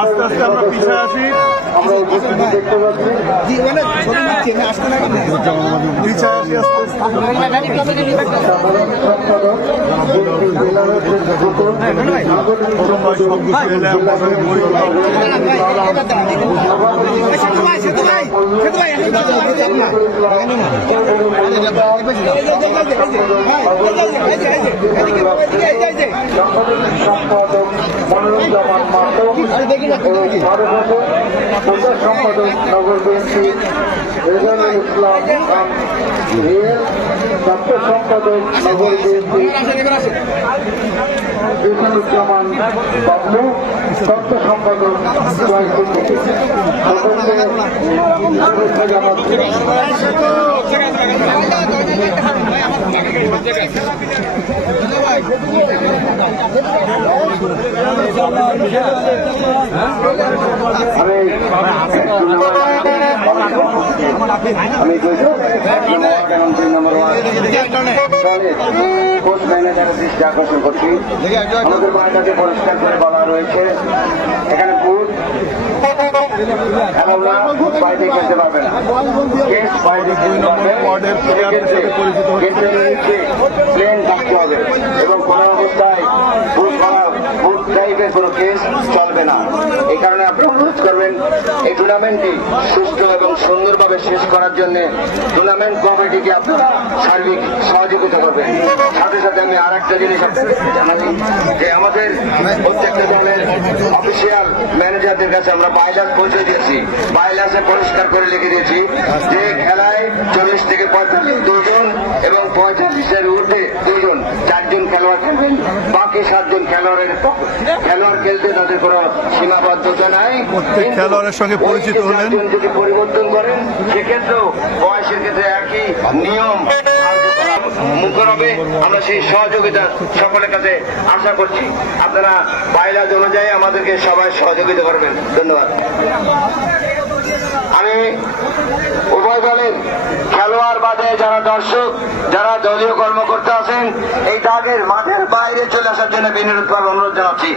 আস্তে আস্তে আমরা পিছিয়ে আছি। পিছিয়ে আছি আস্তে আস্তে। সম্পাদক মনোরঞ্জন নগর বিএনপি ইসলাম ছাত্র সম্পাদক নগর বিএনপি জিসানুজ্জামান বাবলু ছাত্র সম্পাদক আমি কোচ ম্যানেজারের দৃষ্টি আকর্ষণ করছি আমাদের বাড়িটাকে পরিষ্কার করে রয়েছে এখানে বুথ এবং কোনো অবস্থায় বুথ করা বুথ টাইপের কোনো কেস চলবে না। এই কারণে আপনি অনুরোধ করবেন, এই টুর্নামেন্টটি সুস্থ এবং সুন্দরভাবে শেষ করার জন্য টুর্নামেন্ট কমিটিকে আপনারা সার্বিক সহযোগিতা করবেন। সাথে সাথে আমি আর একটা জিনিস আপনাদের যে আমাদের প্রত্যেকটা দলের অফিসিয়াল ম্যানেজারদের কাছে আমরা বাইলাস পৌঁছে দিয়েছি। বাইলাসে পরিষ্কার করে লিখে দিয়েছি যে খেলায় চল্লিশ থেকে পঁয়তাল্লিশ দুজন এবং পঁয়তাল্লিশের ঊর্ধ্বে দুজন চারজন খেলোয়াড় খেলবেন বাকি সাতজন খেলোয়াড়ের খেলোয়াড় খেলতে তাদের কোনো সীমাবদ্ধতা নাই। খেলোয়াড়ের সঙ্গে পরিচিত হলেন। যদি পরিবর্তন করেন সেক্ষেত্রেও বয়সের ক্ষেত্রে একই নিয়ম। মুখর হবে আমরা সেই সহযোগিতা সকলের কাছে আশা করছি। আপনারা বাইরা অনুযায়ী আমাদেরকে সবাই সহযোগিতা করবেন। ধন্যবাদ। আমি উভয় দলের খেলোয়াড় বাদে যারা দর্শক, যারা দলীয় কর্মকর্তা আছেন, এই দাগের মাঠের বাইরে চলে আসার জন্য বিনীত অনুরোধ জানাচ্ছি।